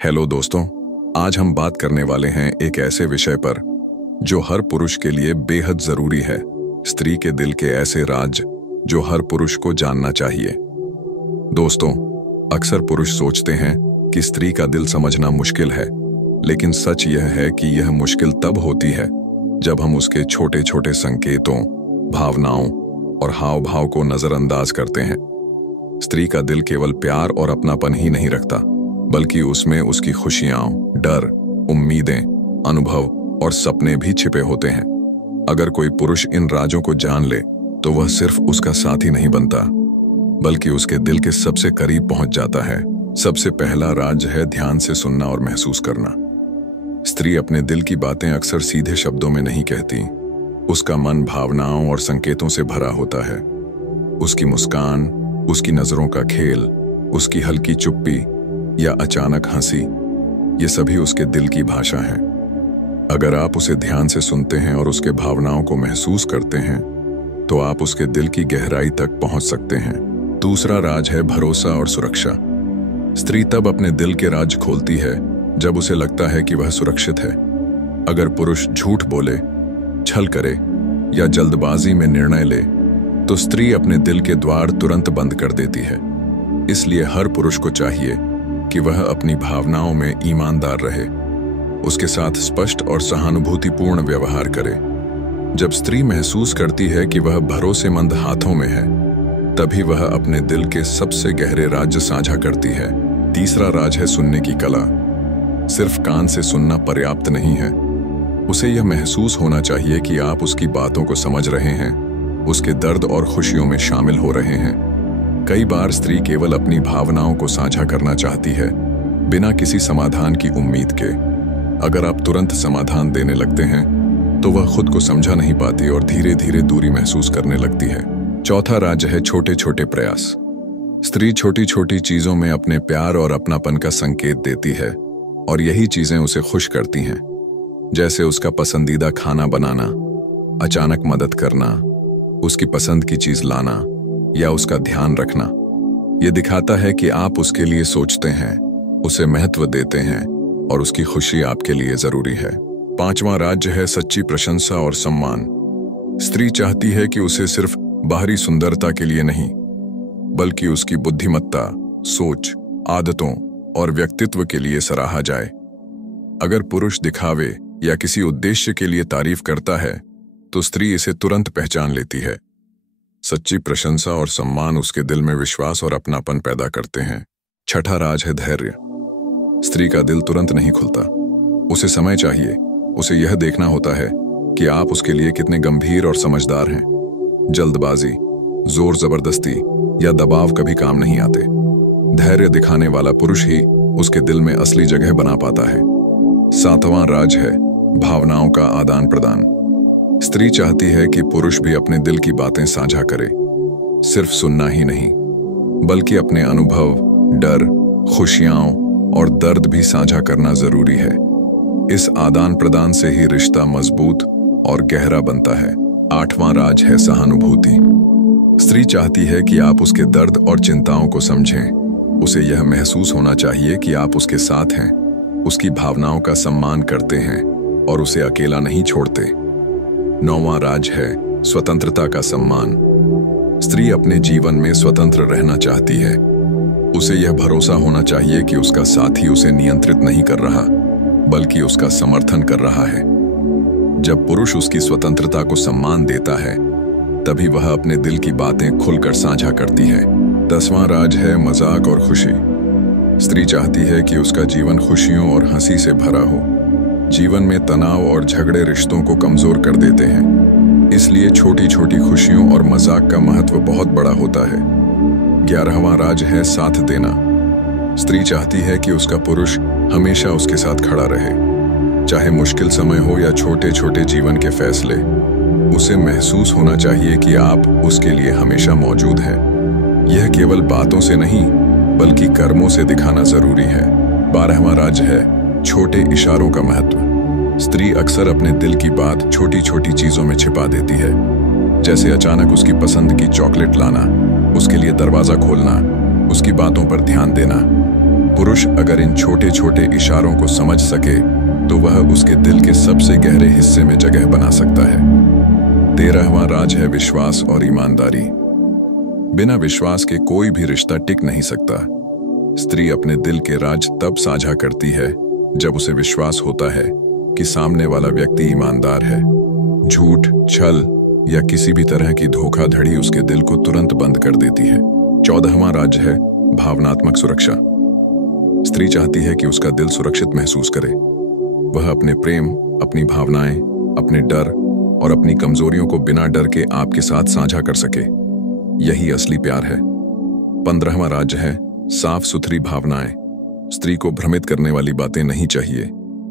Hello दोस्तों, आज हम बात करने वाले हैं एक ऐसे विषय पर जो हर पुरुष के लिए बेहद जरूरी है। स्त्री के दिल के ऐसे राज जो हर पुरुष को जानना चाहिए। दोस्तों, अक्सर पुरुष सोचते हैं कि स्त्री का दिल समझना मुश्किल है, लेकिन सच यह है कि यह मुश्किल तब होती है जब हम उसके छोटे छोटे संकेतों, भावनाओं और हाव भाव को नजरअंदाज करते हैं। स्त्री का दिल केवल प्यार और अपनापन ही नहीं रखता, बल्कि उसमें उसकी खुशियां, डर, उम्मीदें, अनुभव और सपने भी छिपे होते हैं। अगर कोई पुरुष इन राजों को जान ले तो वह सिर्फ उसका साथी नहीं बनता, बल्कि उसके दिल के सबसे करीब पहुंच जाता है। सबसे पहला राज है ध्यान से सुनना और महसूस करना। स्त्री अपने दिल की बातें अक्सर सीधे शब्दों में नहीं कहती। उसका मन भावनाओं और संकेतों से भरा होता है। उसकी मुस्कान, उसकी नजरों का खेल, उसकी हल्की चुप्पी या अचानक हंसी, ये सभी उसके दिल की भाषा है। अगर आप उसे ध्यान से सुनते हैं और उसके भावनाओं को महसूस करते हैं, तो आप उसके दिल की गहराई तक पहुंच सकते हैं। दूसरा राज है भरोसा और सुरक्षा। स्त्री तब अपने दिल के राज खोलती है जब उसे लगता है कि वह सुरक्षित है। अगर पुरुष झूठ बोले, छल करे या जल्दबाजी में निर्णय ले, तो स्त्री अपने दिल के द्वार तुरंत बंद कर देती है। इसलिए हर पुरुष को चाहिए कि वह अपनी भावनाओं में ईमानदार रहे, उसके साथ स्पष्ट और सहानुभूतिपूर्ण व्यवहार करे। जब स्त्री महसूस करती है कि वह भरोसेमंद हाथों में है, तभी वह अपने दिल के सबसे गहरे राज साझा करती है। तीसरा राज है सुनने की कला। सिर्फ कान से सुनना पर्याप्त नहीं है। उसे यह महसूस होना चाहिए कि आप उसकी बातों को समझ रहे हैं, उसके दर्द और खुशियों में शामिल हो रहे हैं। कई बार स्त्री केवल अपनी भावनाओं को साझा करना चाहती है, बिना किसी समाधान की उम्मीद के। अगर आप तुरंत समाधान देने लगते हैं, तो वह खुद को समझा नहीं पाती और धीरे धीरे दूरी महसूस करने लगती है। चौथा राज है छोटे छोटे प्रयास। स्त्री छोटी छोटी चीजों में अपने प्यार और अपनापन का संकेत देती है, और यही चीजें उसे खुश करती हैं। जैसे उसका पसंदीदा खाना बनाना, अचानक मदद करना, उसकी पसंद की चीज लाना या उसका ध्यान रखना। यह दिखाता है कि आप उसके लिए सोचते हैं, उसे महत्व देते हैं और उसकी खुशी आपके लिए जरूरी है। पांचवां राज्य है सच्ची प्रशंसा और सम्मान। स्त्री चाहती है कि उसे सिर्फ बाहरी सुंदरता के लिए नहीं, बल्कि उसकी बुद्धिमत्ता, सोच, आदतों और व्यक्तित्व के लिए सराहा जाए। अगर पुरुष दिखावे या किसी उद्देश्य के लिए तारीफ करता है, तो स्त्री इसे तुरंत पहचान लेती है। सच्ची प्रशंसा और सम्मान उसके दिल में विश्वास और अपनापन पैदा करते हैं। छठा राज है धैर्य। स्त्री का दिल तुरंत नहीं खुलता। उसे समय चाहिए। उसे यह देखना होता है कि आप उसके लिए कितने गंभीर और समझदार हैं। जल्दबाजी, जोर जबरदस्ती या दबाव कभी काम नहीं आते। धैर्य दिखाने वाला पुरुष ही उसके दिल में असली जगह बना पाता है। सातवां राज है भावनाओं का आदान प्रदान। स्त्री चाहती है कि पुरुष भी अपने दिल की बातें साझा करे। सिर्फ सुनना ही नहीं, बल्कि अपने अनुभव, डर, खुशियां और दर्द भी साझा करना जरूरी है। इस आदान प्रदान से ही रिश्ता मजबूत और गहरा बनता है। आठवां राज है सहानुभूति। स्त्री चाहती है कि आप उसके दर्द और चिंताओं को समझें। उसे यह महसूस होना चाहिए कि आप उसके साथ हैं, उसकी भावनाओं का सम्मान करते हैं और उसे अकेला नहीं छोड़ते। नौवां राज है स्वतंत्रता का सम्मान। स्त्री अपने जीवन में स्वतंत्र रहना चाहती है। उसे यह भरोसा होना चाहिए कि उसका साथी उसे नियंत्रित नहीं कर रहा, बल्कि उसका समर्थन कर रहा है। जब पुरुष उसकी स्वतंत्रता को सम्मान देता है, तभी वह अपने दिल की बातें खुलकर साझा करती है। 10वां राज है मजाक और खुशी। स्त्री चाहती है कि उसका जीवन खुशियों और हंसी से भरा हो। जीवन में तनाव और झगड़े रिश्तों को कमजोर कर देते हैं। इसलिए छोटी छोटी खुशियों और मजाक का महत्व बहुत बड़ा होता है। 11वां राज है साथ देना। स्त्री चाहती है कि उसका पुरुष हमेशा उसके साथ खड़ा रहे, चाहे मुश्किल समय हो या छोटे छोटे जीवन के फैसले। उसे महसूस होना चाहिए कि आप उसके लिए हमेशा मौजूद हैं। यह केवल बातों से नहीं, बल्कि कर्मों से दिखाना जरूरी है। 12वां राज है छोटे इशारों का महत्व। स्त्री अक्सर अपने दिल की बात छोटी छोटी चीजों में छिपा देती है, जैसे अचानक उसकी पसंद की चॉकलेट लाना, उसके लिए दरवाजा खोलना, उसकी बातों पर ध्यान देना। पुरुष अगर इन छोटे छोटे इशारों को समझ सके तो वह उसके दिल के सबसे गहरे हिस्से में जगह बना सकता है। 13वां राज है विश्वास और ईमानदारी। बिना विश्वास के कोई भी रिश्ता टिक नहीं सकता। स्त्री अपने दिल के राज तब साझा करती है जब उसे विश्वास होता है कि सामने वाला व्यक्ति ईमानदार है। झूठ, छल या किसी भी तरह की धोखाधड़ी उसके दिल को तुरंत बंद कर देती है। 14वां राज है भावनात्मक सुरक्षा। स्त्री चाहती है कि उसका दिल सुरक्षित महसूस करे। वह अपने प्रेम, अपनी भावनाएं, अपने डर और अपनी कमजोरियों को बिना डर के आपके साथ साझा कर सके। यही असली प्यार है। 15वां राज है साफ सुथरी भावनाएं। स्त्री को भ्रमित करने वाली बातें नहीं चाहिए।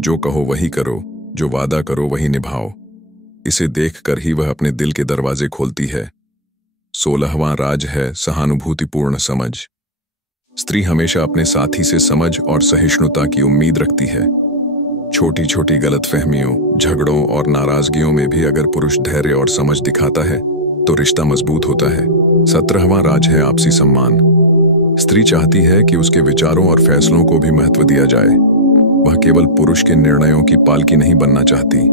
जो कहो वही करो, जो वादा करो वही निभाओ। इसे देखकर ही वह अपने दिल के दरवाजे खोलती है। 16वां राज है सहानुभूतिपूर्ण समझ। स्त्री हमेशा अपने साथी से समझ और सहिष्णुता की उम्मीद रखती है। छोटी छोटी गलतफहमियों, झगड़ों और नाराजगियों में भी अगर पुरुष धैर्य और समझ दिखाता है तो रिश्ता मजबूत होता है। 17वां राज है आपसी सम्मान। स्त्री चाहती है कि उसके विचारों और फैसलों को भी महत्व दिया जाए। वह केवल पुरुष के निर्णयों की पालकी नहीं बनना चाहती।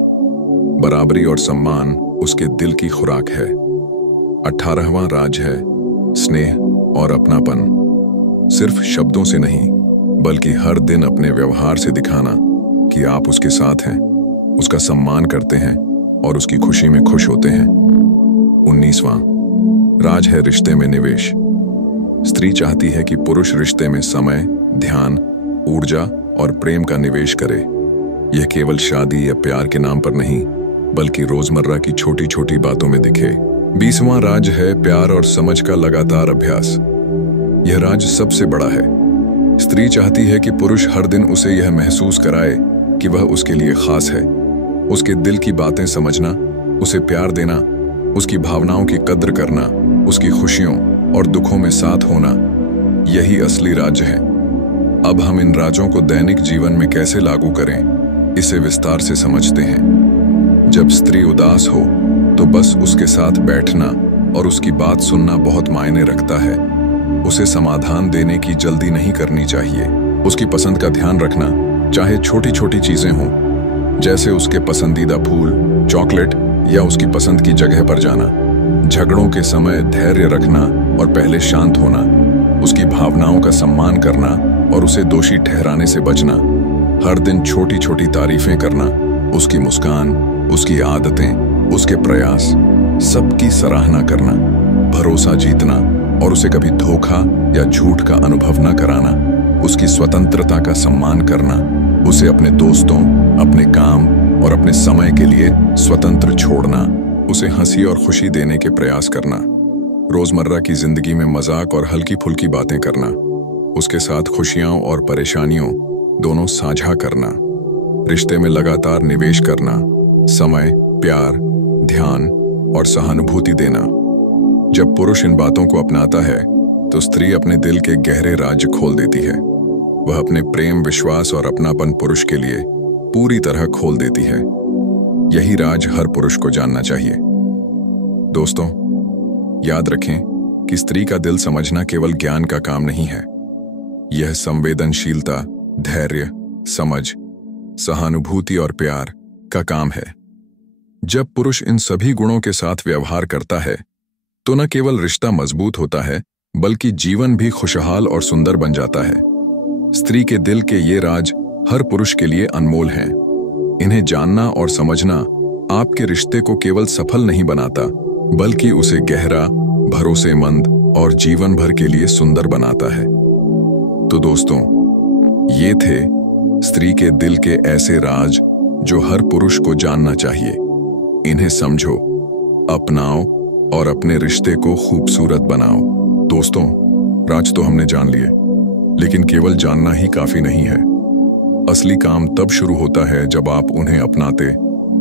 बराबरी और सम्मान उसके दिल की खुराक है। 18वां राज है स्नेह और अपनापन। सिर्फ शब्दों से नहीं बल्कि हर दिन अपने व्यवहार से दिखाना कि आप उसके साथ हैं, उसका सम्मान करते हैं और उसकी खुशी में खुश होते हैं। 19वां राज है रिश्ते में निवेश। स्त्री चाहती है कि पुरुष रिश्ते में समय, ध्यान, ऊर्जा और प्रेम का निवेश करे। यह केवल शादी या प्यार के नाम पर नहीं बल्कि रोजमर्रा की छोटी छोटी बातों में दिखे। 20वां राज है प्यार और समझ का लगातार अभ्यास। यह राज सबसे बड़ा है। स्त्री चाहती है कि पुरुष हर दिन उसे यह महसूस कराए कि वह उसके लिए खास है। उसके दिल की बातें समझना, उसे प्यार देना, उसकी भावनाओं की कद्र करना, उसकी खुशियों और दुखों में साथ होना, यही असली राज है। अब हम इन राजों को दैनिक जीवन में कैसे लागू करें, इसे विस्तार से समझते हैं। जब स्त्री उदास हो तो बस उसके साथ बैठना और उसकी बात सुनना बहुत मायने रखता है। उसे समाधान देने की जल्दी नहीं करनी चाहिए। उसकी पसंद का ध्यान रखना, चाहे छोटी छोटी चीजें हों, जैसे उसके पसंदीदा फूल, चॉकलेट या उसकी पसंद की जगह पर जाना। झगड़ों के समय धैर्य रखना और पहले शांत होना। उसकी भावनाओं का सम्मान करना और उसे दोषी ठहराने से बचना। हर दिन छोटी छोटी तारीफें करना, उसकी मुस्कान, उसकी आदतें, उसके प्रयास, सबकी सराहना करना। भरोसा जीतना और उसे कभी धोखा या झूठ का अनुभव न कराना। उसकी स्वतंत्रता का सम्मान करना, उसे अपने दोस्तों, अपने काम और अपने समय के लिए स्वतंत्र छोड़ना। उसे हंसी और खुशी देने के प्रयास करना। रोजमर्रा की जिंदगी में मजाक और हल्की फुल्की बातें करना। उसके साथ खुशियां और परेशानियों दोनों साझा करना। रिश्ते में लगातार निवेश करना, समय, प्यार, ध्यान और सहानुभूति देना। जब पुरुष इन बातों को अपनाता है तो स्त्री अपने दिल के गहरे राज खोल देती है। वह अपने प्रेम, विश्वास और अपनापन पुरुष के लिए पूरी तरह खोल देती है। यही राज हर पुरुष को जानना चाहिए। दोस्तों, याद रखें कि स्त्री का दिल समझना केवल ज्ञान का काम नहीं है। यह संवेदनशीलता, धैर्य, समझ, सहानुभूति और प्यार का काम है। जब पुरुष इन सभी गुणों के साथ व्यवहार करता है तो न केवल रिश्ता मजबूत होता है बल्कि जीवन भी खुशहाल और सुंदर बन जाता है। स्त्री के दिल के ये राज हर पुरुष के लिए अनमोल हैं। इन्हें जानना और समझना आपके रिश्ते को केवल सफल नहीं बनाता बल्कि उसे गहरा, भरोसेमंद और जीवन भर के लिए सुंदर बनाता है। तो दोस्तों, ये थे स्त्री के दिल के ऐसे राज जो हर पुरुष को जानना चाहिए। इन्हें समझो, अपनाओ और अपने रिश्ते को खूबसूरत बनाओ। दोस्तों, राज तो हमने जान लिए, लेकिन केवल जानना ही काफी नहीं है। असली काम तब शुरू होता है जब आप उन्हें अपनाते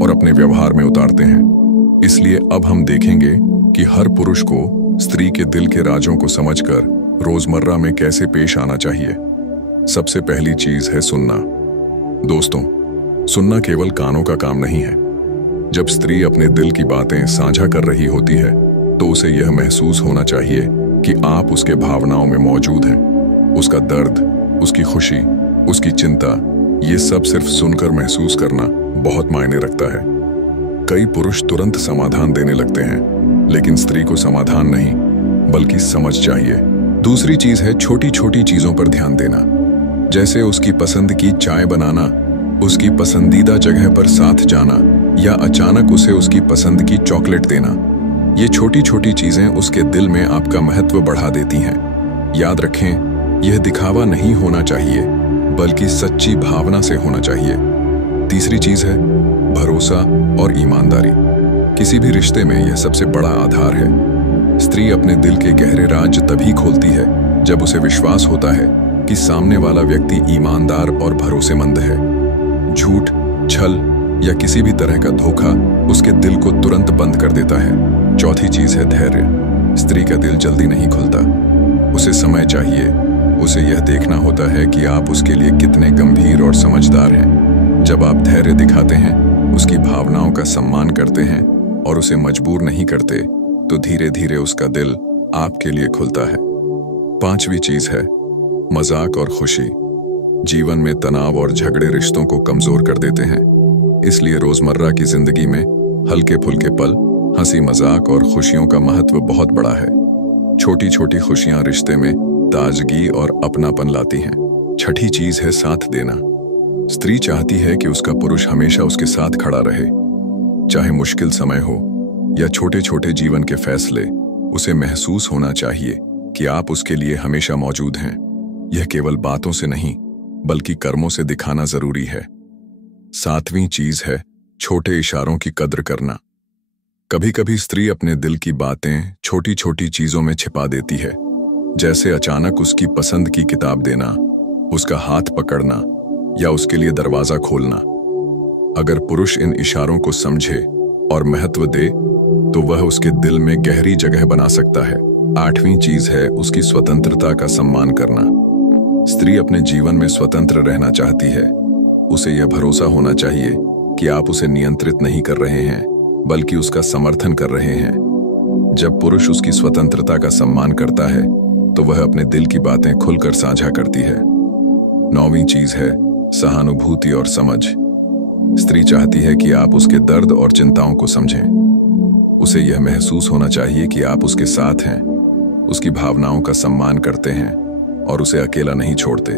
और अपने व्यवहार में उतारते हैं। इसलिए अब हम देखेंगे कि हर पुरुष को स्त्री के दिल के राजों को समझकर रोजमर्रा में कैसे पेश आना चाहिए। सबसे पहली चीज है सुनना। दोस्तों, सुनना केवल कानों का काम नहीं है। जब स्त्री अपने दिल की बातें साझा कर रही होती है तो उसे यह महसूस होना चाहिए कि आप उसके भावनाओं में मौजूद हैं। उसका दर्द, उसकी खुशी, उसकी चिंता, ये सब सिर्फ सुनकर महसूस करना बहुत मायने रखता है। कई पुरुष तुरंत समाधान देने लगते हैं, लेकिन स्त्री को समाधान नहीं बल्कि समझ चाहिए। दूसरी चीज है छोटी छोटी चीजों पर ध्यान देना, जैसे उसकी पसंद की चाय बनाना, उसकी पसंदीदा जगह पर साथ जाना या अचानक उसे उसकी पसंद की चॉकलेट देना। ये छोटी छोटी चीजें उसके दिल में आपका महत्व बढ़ा देती हैं। याद रखें, यह दिखावा नहीं होना चाहिए बल्कि सच्ची भावना से होना चाहिए। तीसरी चीज है भरोसा और ईमानदारी। किसी भी रिश्ते में यह सबसे बड़ा आधार है। स्त्री अपने दिल के गहरे राज तभी खोलती है जब उसे विश्वास होता है कि सामने वाला व्यक्ति ईमानदार और भरोसेमंद है। झूठ, छल या किसी भी तरह का धोखा उसके दिल को तुरंत बंद कर देता है। चौथी चीज है धैर्य। स्त्री का दिल जल्दी नहीं खुलता, उसे समय चाहिए। उसे यह देखना होता है कि आप उसके लिए कितने गंभीर और समझदार हैं। जब आप धैर्य दिखाते हैं, उसकी भावनाओं का सम्मान करते हैं और उसे मजबूर नहीं करते, तो धीरे धीरे उसका दिल आपके लिए खुलता है। पांचवी चीज है मजाक और खुशी। जीवन में तनाव और झगड़े रिश्तों को कमजोर कर देते हैं, इसलिए रोजमर्रा की जिंदगी में हल्के फुल्के पल, हंसी मजाक और खुशियों का महत्व बहुत बड़ा है। छोटी छोटी खुशियां रिश्ते में ताजगी और अपनापन लाती हैं। छठी चीज है साथ देना। स्त्री चाहती है कि उसका पुरुष हमेशा उसके साथ खड़ा रहे, चाहे मुश्किल समय हो या छोटे छोटे जीवन के फैसले। उसे महसूस होना चाहिए कि आप उसके लिए हमेशा मौजूद हैं। यह केवल बातों से नहीं बल्कि कर्मों से दिखाना जरूरी है। सातवीं चीज है छोटे इशारों की कद्र करना। कभी कभी स्त्री अपने दिल की बातें छोटी छोटी चीजों में छिपा देती है, जैसे अचानक उसकी पसंद की किताब देना, उसका हाथ पकड़ना या उसके लिए दरवाजा खोलना। अगर पुरुष इन इशारों को समझे और महत्व दे तो वह उसके दिल में गहरी जगह बना सकता है। आठवीं चीज है उसकी स्वतंत्रता का सम्मान करना। स्त्री अपने जीवन में स्वतंत्र रहना चाहती है। उसे यह भरोसा होना चाहिए कि आप उसे नियंत्रित नहीं कर रहे हैं बल्कि उसका समर्थन कर रहे हैं। जब पुरुष उसकी स्वतंत्रता का सम्मान करता है तो वह अपने दिल की बातें खुलकर साझा करती है। नौवीं चीज है सहानुभूति और समझ। स्त्री चाहती है कि आप उसके दर्द और चिंताओं को समझें। उसे यह महसूस होना चाहिए कि आप उसके साथ हैं, उसकी भावनाओं का सम्मान करते हैं और उसे अकेला नहीं छोड़ते।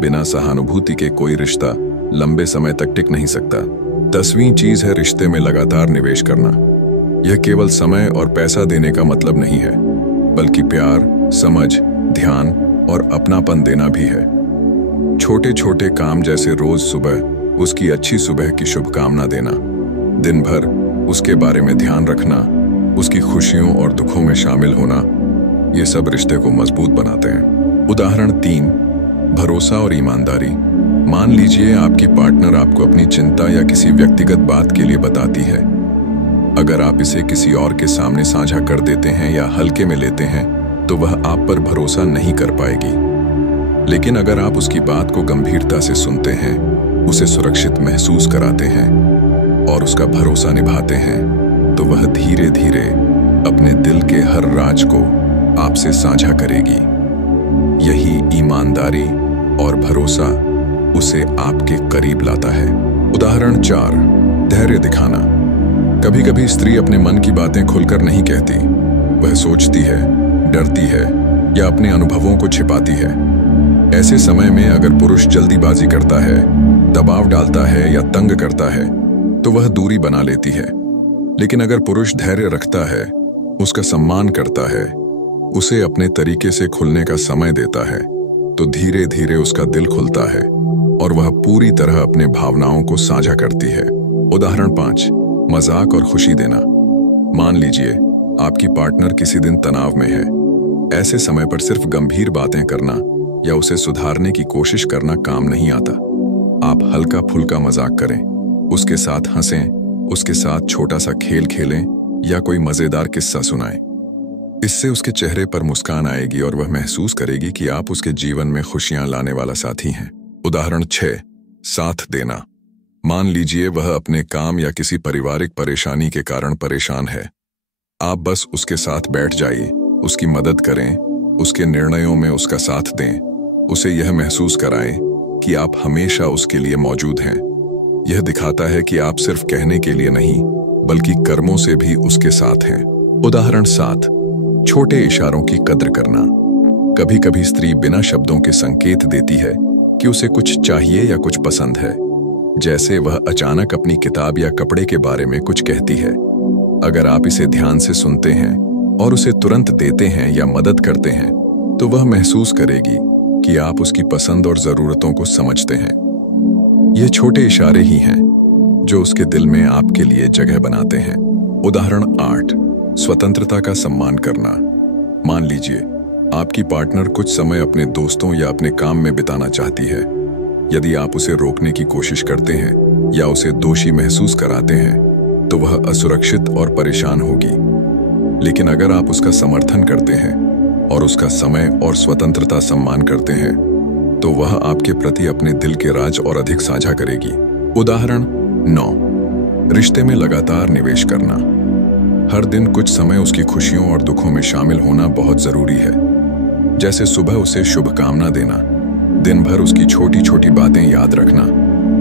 बिना सहानुभूति के कोई रिश्ता लंबे समय तक टिक नहीं सकता। 10वीं चीज है रिश्ते में लगातार निवेश करना। यह केवल समय और पैसा देने का मतलब नहीं है, बल्कि प्यार, समझ, ध्यान और अपनापन देना भी है। छोटे छोटे काम जैसे रोज सुबह उसकी अच्छी सुबह की शुभकामना देना, दिन भर उसके बारे में ध्यान रखना, उसकी खुशियों और दुखों में शामिल होना, ये सब रिश्ते को मजबूत बनाते हैं। उदाहरण 3, भरोसा और ईमानदारी। मान लीजिए आपकी पार्टनर आपको अपनी चिंता या किसी व्यक्तिगत बात के लिए बताती है। अगर आप इसे किसी और के सामने साझा कर देते हैं या हल्के में लेते हैं तो वह आप पर भरोसा नहीं कर पाएगी। लेकिन अगर आप उसकी बात को गंभीरता से सुनते हैं, उसे सुरक्षित महसूस कराते हैं और उसका भरोसा निभाते हैं, तो वह धीरे धीरे अपने दिल के हर राज को आपसे साझा करेगी। यही ईमानदारी और भरोसा उसे आपके करीब लाता है। उदाहरण 4, धैर्य दिखाना। कभी कभी स्त्री अपने मन की बातें खुलकर नहीं कहती। वह सोचती है, डरती है या अपने अनुभवों को छिपाती है। ऐसे समय में अगर पुरुष जल्दीबाजी करता है, दबाव डालता है या तंग करता है तो वह दूरी बना लेती है। लेकिन अगर पुरुष धैर्य रखता है, उसका सम्मान करता है, उसे अपने तरीके से खुलने का समय देता है, तो धीरे धीरे उसका दिल खुलता है और वह पूरी तरह अपने भावनाओं को साझा करती है। उदाहरण 5, मजाक और खुशी देना। मान लीजिए आपकी पार्टनर किसी दिन तनाव में है। ऐसे समय पर सिर्फ गंभीर बातें करना या उसे सुधारने की कोशिश करना काम नहीं आता। आप हल्का फुल्का मजाक करें, उसके साथ हंसें, उसके साथ छोटा सा खेल खेलें या कोई मजेदार किस्सा सुनाएं। इससे उसके चेहरे पर मुस्कान आएगी और वह महसूस करेगी कि आप उसके जीवन में खुशियां लाने वाला साथी हैं। उदाहरण 6, साथ देना। मान लीजिए वह अपने काम या किसी पारिवारिक परेशानी के कारण परेशान है। आप बस उसके साथ बैठ जाइए, उसकी मदद करें, उसके निर्णयों में उसका साथ दें उसे यह महसूस कराएं कि आप हमेशा उसके लिए मौजूद हैं। यह दिखाता है कि आप सिर्फ कहने के लिए नहीं, बल्कि कर्मों से भी उसके साथ हैं। उदाहरण 7, छोटे इशारों की कद्र करना। कभी कभी स्त्री बिना शब्दों के संकेत देती है कि उसे कुछ चाहिए या कुछ पसंद है, जैसे वह अचानक अपनी किताब या कपड़े के बारे में कुछ कहती है। अगर आप इसे ध्यान से सुनते हैं और उसे तुरंत देते हैं या मदद करते हैं, तो वह महसूस करेगी कि आप उसकी पसंद और जरूरतों को समझते हैं। ये छोटे इशारे ही हैं जो उसके दिल में आपके लिए जगह बनाते हैं। उदाहरण 8, स्वतंत्रता का सम्मान करना। मान लीजिए आपकी पार्टनर कुछ समय अपने दोस्तों या अपने काम में बिताना चाहती है। यदि आप उसे रोकने की कोशिश करते हैं या उसे दोषी महसूस कराते हैं, तो वह असुरक्षित और परेशान होगी। लेकिन अगर आप उसका समर्थन करते हैं और उसका समय और स्वतंत्रता सम्मान करते हैं, तो वह आपके प्रति अपने दिल के राज और अधिक साझा करेगी। उदाहरण 9, रिश्ते में लगातार निवेश करना। हर दिन कुछ समय उसकी खुशियों और दुखों में शामिल होना बहुत जरूरी है। जैसे सुबह उसे शुभकामना देना, दिन भर उसकी छोटी छोटी बातें याद रखना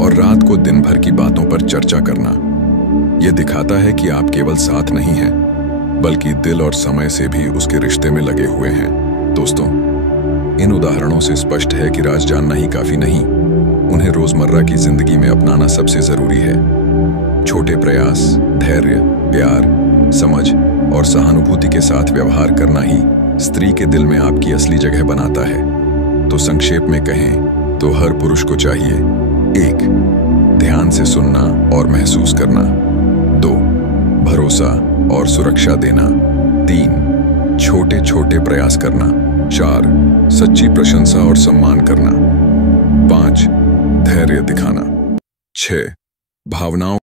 और रात को दिन भर की बातों पर चर्चा करना। यह दिखाता है कि आप केवल साथ नहीं हैं, बल्कि दिल और समय से भी उसके रिश्ते में लगे हुए हैं। दोस्तों, इन उदाहरणों से स्पष्ट है कि राज जानना ही काफी नहीं, उन्हें रोजमर्रा की जिंदगी में अपनाना सबसे जरूरी है। छोटे प्रयास, धैर्य, प्यार, समझ और सहानुभूति के साथ व्यवहार करना ही स्त्री के दिल में आपकी असली जगह बनाता है। तो संक्षेप में कहें तो हर पुरुष को चाहिए: 1, ध्यान से सुनना और महसूस करना। 2, भरोसा और सुरक्षा देना। 3, छोटे छोटे प्रयास करना। 4, सच्ची प्रशंसा और सम्मान करना। 5, धैर्य दिखाना। 6, भावनाओं